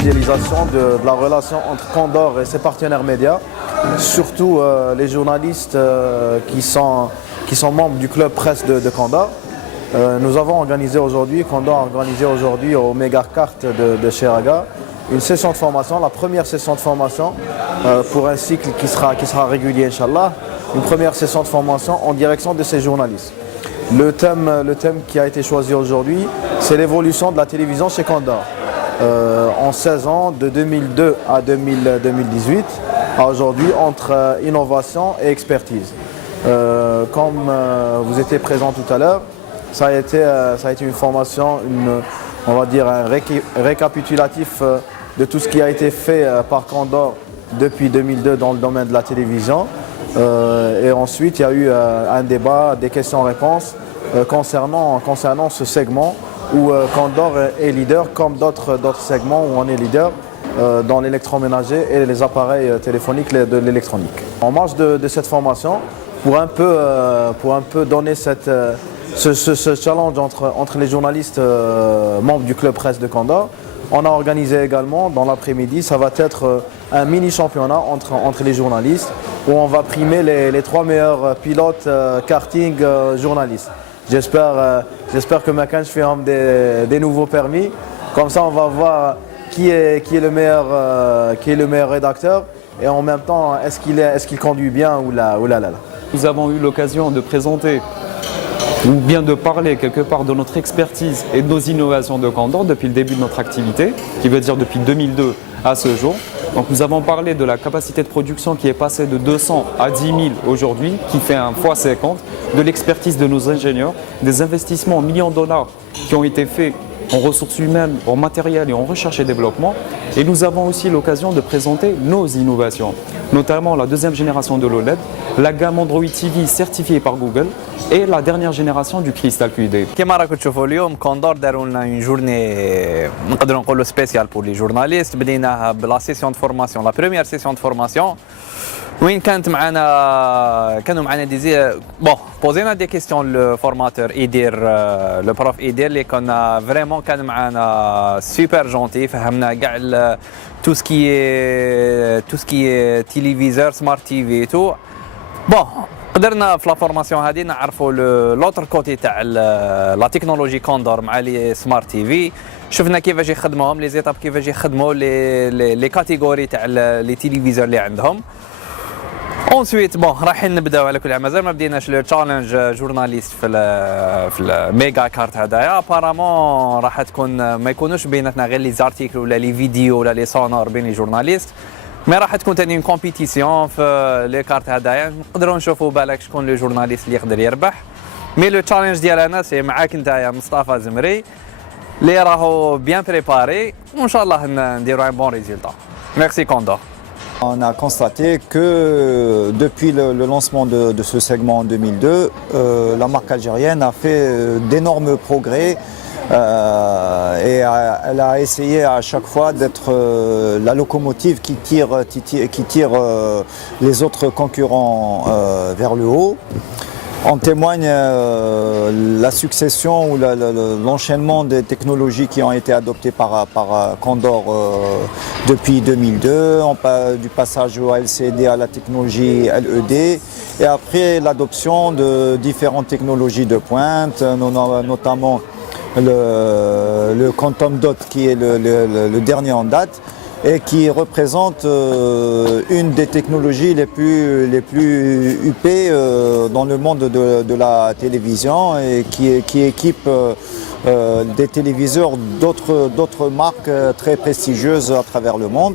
fidélisation de la relation entre Condor et ses partenaires médias, surtout les journalistes qui sont membres du club presse de Condor. Nous avons organisé aujourd'hui, Condor a organisé aujourd'hui au Megacart de Cheraga, une session de formation, la première session de formation pour un cycle qui sera régulier, Inch'Allah. Une première session de formation en direction de ces journalistes. Le thème qui a été choisi aujourd'hui, c'est l'évolution de la télévision chez Condor. En 16 ans, de 2002 à 2018, à aujourd'hui, entre innovation et expertise. Comme vous étiez présent tout à l'heure, ça a été une formation, on va dire un récapitulatif de tout ce qui a été fait par Condor depuis 2002 dans le domaine de la télévision. Et ensuite, il y a eu un débat, des questions-réponses concernant ce segment où Condor est leader, comme d'autres segments où on est leader dans l'électroménager et les appareils téléphoniques de l'électronique. En marge de cette formation, pour un peu donner ce challenge entre les journalistes membres du club presse de Condor, on a organisé également dans l'après-midi, ça va être un mini championnat entre les journalistes où on va primer les 3 meilleurs pilotes karting journalistes. J'espère que Makan fait des nouveaux permis. Comme ça, on va voir qui est le meilleur rédacteur et en même temps, est-ce qu'il conduit bien ou là. Nous avons eu l'occasion de présenter ou bien de parler quelque part de notre expertise et de nos innovations de Condor depuis le début de notre activité, qui veut dire depuis 2002 à ce jour. Donc nous avons parlé de la capacité de production qui est passée de 200 à 10 000 aujourd'hui, qui fait un x50, de l'expertise de nos ingénieurs, des investissements en millions de dollars qui ont été faits en ressources humaines, en matériel et en recherche et développement. Et nous avons aussi l'occasion de présenter nos innovations, notamment la deuxième génération de l'OLED, la gamme Android TV certifiée par Google et la dernière génération du Crystal QD. كما راكم تشوفوا اليوم كوندور داروا لنا اون جورني نقدروا نقولوا سبيسيال بور لي جورناليست. بديناها بلا سيسيون دو فورماسيون، لا بروميير سيسيون دو فورماسيون وين كانوا معنا دي بوزينا دي كيستيون لو فورماتور ايدير لو بروف ايدير اللي كنا فريمون كان معنا سوبر جونتي، فهمنا كاع تو سكي تيليفيزور سمارت تي في تو قدرنا في لا فورماسيون هذه نعرفوا لوتر كوتي تاع لا تكنولوجي كوندور مع لي سمارت تي في. شفنا كيفاش يخدموهم لي زيتاب، كيفاش يخدموا لي كاتيجوري تاع لي تيليفيزور اللي عندهم. اونسويت رايحين نبداو على كل حال، مازال ما بديناش لو تشالنج جورناليست في الميجا كارت هذايا. ابارامون راح تكون ما يكونوش بيناتنا غير لي زارتيكل ولا لي فيديو ولا لي سونور بين لي جورناليست، مي راح تكون ثاني اون كومبيتيسيون في لي كارت هذايا. نقدروا نشوفوا بالك شكون لو جورناليست اللي يقدر يربح. مي لو تشالنج ديالنا سي معاك نتايا مصطفى زمري اللي راهو بيان بريباري، وان شاء الله نديروا ان بون ريزولتا. ميرسي كوندور. On a constaté que depuis le lancement de ce segment en 2002, la marque algérienne a fait d'énormes progrès et elle a essayé à chaque fois d'être la locomotive qui tire les autres concurrents vers le haut. En témoigne la succession ou l'enchaînement des technologies qui ont été adoptées par Condor depuis 2002, du passage au LCD à la technologie LED et après l'adoption de différentes technologies de pointe, notamment le Quantum Dot qui est le dernier en date et qui représente une des technologies les plus huppées dans le monde de la télévision et qui équipe des téléviseurs d'autres marques très prestigieuses à travers le monde.